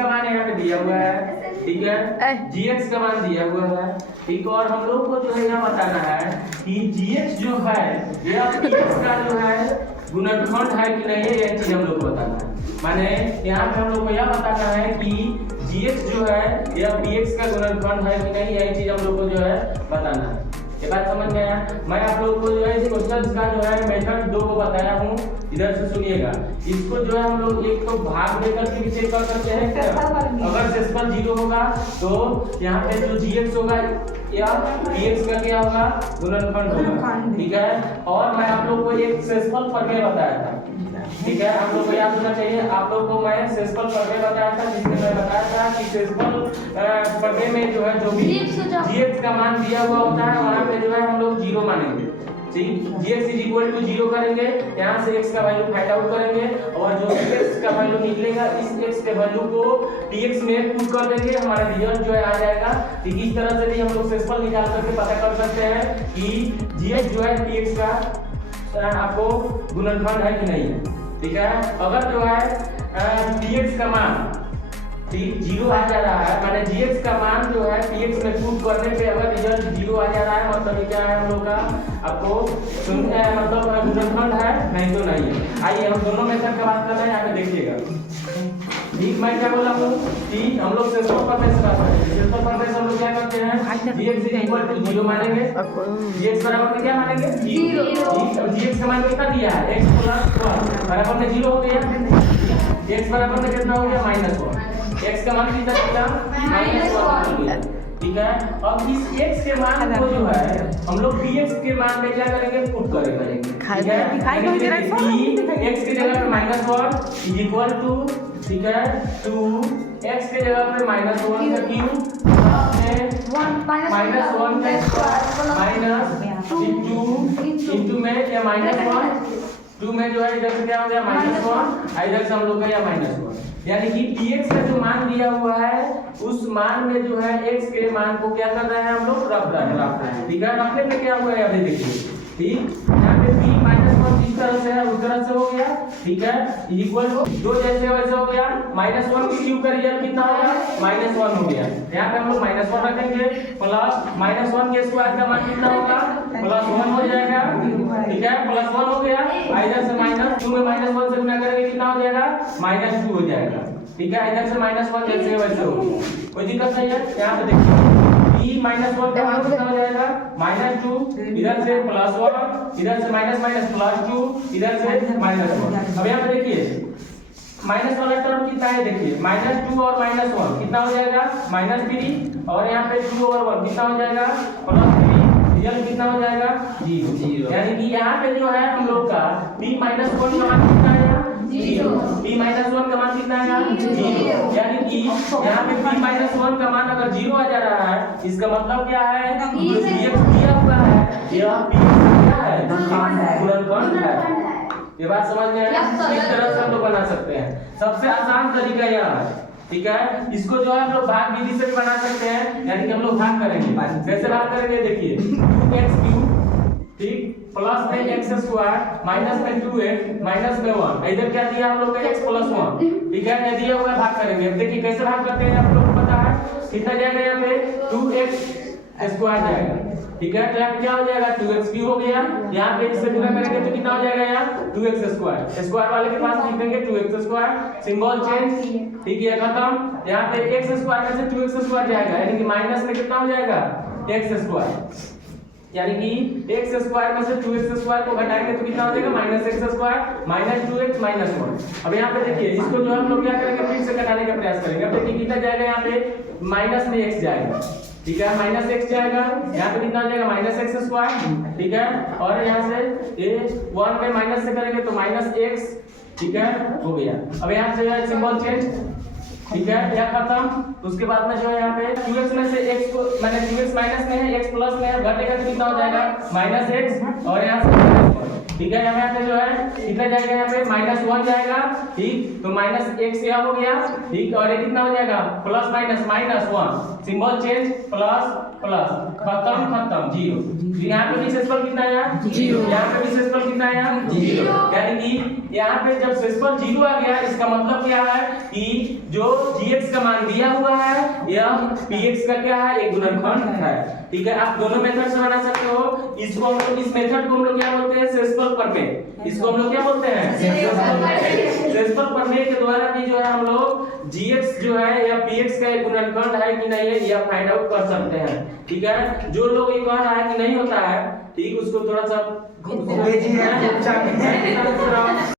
का मान यहाँ पे दिया हुआ है, ठीक है, gx का मान दिया हुआ है, ठीक। और हम लोग को जो है यहाँ बताना है कि gx जो है यह px का जो है गुणनखंड है कि नहीं, यह चीज हम लोग को बताना है। माने यहाँ पे हम लोग को यह बताना है कि gx जो है यह px का गुणनखंड है कि नहीं, यही चीज हम लोग को जो है बताना है। ये बात समझ में आया? मैं आप लोग को जो है इस क्वेश्चन का जो है मेथड 2 को बताया हूँ, इधर से सुनिएगा। इसको जो है हम लोग एक तो भाग देकर के भी चेक कर सकते हैं क्या? अगर सेक्शन 0 होगा तो यहाँ पे जो gx होगा या px का क्या होगा, गुणनखंड होगा, ठीक है। और मैं आप लोग को एक सेक्शनल प्रमेय बताया था, ठीक है, आप लोग को याद होना चाहिए। आप लोग को मैं सेक्शनल प्रमेय बताया था, जिसमें मैं बताया था कि सेक्शनल प्रमेय में जो है जो भी gx का मान दिया हुआ होता है वहां पे जो है हम लोग 0 मानेंगे, ठीक। gx = 0 करेंगे, यहाँ से x का वैल्यू फाइंड आउट करेंगे और जो x का वैल्यू निकलेगा इस x के वैल्यू को px में पुट कर देंगे, हमारा रिजल्ट जो है आ जाएगा। ठीक, इस तरह से भी हम लोग सेक्शनल निकाल करके पता कर सकते हैं कि gx जो है px का आपको गुणनखंड है कि नहीं है, ठीक है। अगर जो है px का मान 0 आ जा रहा है, माने gx का मान जो है px में पुट करने पे अगर रिजल्ट 0 आ जा रहा है, मतलब ये क्या है हम लोग का आपको मतलब गुणनखंड है, नहीं तो नहीं है। आइए हम दोनों मेथड का बात कर रहे हैं, यहाँ पे देखिएगा। ठीक, मैं क्या बोला हूँ कि हम लोग सेक्शनल प्रमेय से बात करेंगे। सेक्शनल प्रमेय से हम लोग क्या करते हैं, gx = 0 मानेंगे, gx बराबर में क्या मानेंगे 0। अब gx का मान कितना दिया है, x + 1 बराबर में 0 हो गया, x बराबर में कितना हो गया -1, x का मान कितना निकला -1 हो गया, ठीक है। अब इस x के मान को जो है हम लोग px के मान में क्या करेंगे, पुट करेंगे, ठीक है। x की जगह पे -1 = ठीक है 2 x की जगह पे -1 का क्यूब -1 का स्क्वायर -2 में या -1 2 में जो है इधर से क्या हो गया -1, इधर से हम लोग का या -1, यानी कि px का जो मान दिया हुआ है उस मान में जो है x के मान को क्या कर रहे हैं हम लोग, रख रहे हैं, ठीक है। रखने पे क्या हुआ है अभी देखिए, ठीक, यहाँ पे p -1 इस तरह से है, उस तरह से हो गया, ठीक है, इक्वल टू 2 जैसे वैसे हो गया, -1 की क्यूब का रिजल्ट कितना होगा -1 हो गया। यहाँ पे हम लोग -1 रखेंगे प्लस -1 के स्क्वायर का मान कितना होगा +1 हो जाएगा, ठीक है, +1 हो गया, इधर से -2 में -1 से गुणा करेंगे कितना हो जाएगा -2 हो जाएगा, ठीक है। इधर से -1 जैसे वैसे हो गया, कोई दिक्कत नहीं है। यहाँ पे देखिए p -1 का मान कितना हो जाएगा -2, इधर से +1, इधर से -2, इधर से -1। अब यहाँ पे देखिए माइनस वाला टर्म कितना है, देखिए -2 और -1 कितना हो जाएगा -3, और यहाँ पे 2 और 1 कितना हो जाएगा +3, रिजल्ट कितना हो जाएगा 0। यानी कि यहाँ पे जो है हम लोग का p -1 का मान कितना आएगा 0, p -1 का मान कितना आएगा 0, यानी कि यहाँ पे p -1 का मान अगर 0 आ जा रहा है, इसका मतलब क्या है, जो px दिया हुआ है यह px क्या है, गुणनखंड है। ये बात समझ में आया? इस तरह से हम लोग बना सकते हैं, सबसे आसान तरीका यह है, ठीक है। इसको जो है हम लोग भाग विधि से भी बना सकते हैं, यानी कि हम लोग भाग करेंगे, कैसे भाग करेंगे देखिए 2x3, ठीक, प्लस में x² माइनस में 2x माइनस में 1, इधर क्या दिया हम लोग का x + 1, ठीक है, ये दिया हुआ भाग करेंगे। अब देखिए कैसे भाग करते हैं आप लोग को पता है, कितना जाएगा यहाँ पे 2x² जाएगा, ठीक है। तो यहाँ पे क्या हो जाएगा 2x³ हो गया, यहाँ पे इससे गुणा करेंगे तो कितना हो जाएगा यहाँ 2x², स्क्वायर वाले के पास लिख देंगे 2x², सिंबल चेंज, ठीक है, खत्म। यहाँ पे x² में से 2x² जाएगा, यानी कि माइनस में कितना हो जाएगा x², यानी कि x² में से 2x² को घटाएंगे तो कितना हो जाएगा -x² -2x -1। अब यहाँ पे देखिए इसको जो हम लोग क्या करेंगे फिर से घटाने का प्रयास करेंगे। अब देखिए कितना जाएगा, यहाँ पे माइनस में x जाएगा, ठीक है, -x जाएगा, यहाँ पे कितना हो जाएगा -x², ठीक है, और यहाँ से ये 1 में माइनस से करेंगे तो -x, ठीक है, हो गया। अब यहाँ से है सिंबल चेंज, ठीक है, यह खत्म। उसके बाद में जो है यहाँ पे 2x में से x को मैंने 2x माइनस में है, x प्लस में है, घटेगा तो कितना हो जाएगा -x, और यहाँ से ठीक है, यहाँ पे जो है कितना जाएगा, यहाँ पे -1 जाएगा, ठीक, तो -x यह हो गया, ठीक, और ये कितना हो जाएगा plus minus -1, symbol change, plus plus, खत्म 0। यहाँ पे विशेषफल कितना आया 0, यहाँ पे विशेषफल कितना आया 0, यानी कि यहाँ पे जब शेषफल 0 आ गया, इसका मतलब क्या है कि जो gx का मान दिया हुआ है यह px का क्या है, एक गुणनखंड है। ठीक है, आप दोनों मेथड से बना सकते हो। इसको हम लोग, इस मेथड को हम लोग क्या बोलते हैं, शेषफल प्रमेय। इसको हम लोग क्या बोलते हैं, शेषफल प्रमेय के द्वारा भी जो है हम लोग gx जो है या px का एक गुणनखंड है कि नहीं है यह फाइंड आउट कर सकते हैं। ठीक है, जो लोग ये कह रहा है कि नहीं होता है, ठीक, उसको थोड़ा सा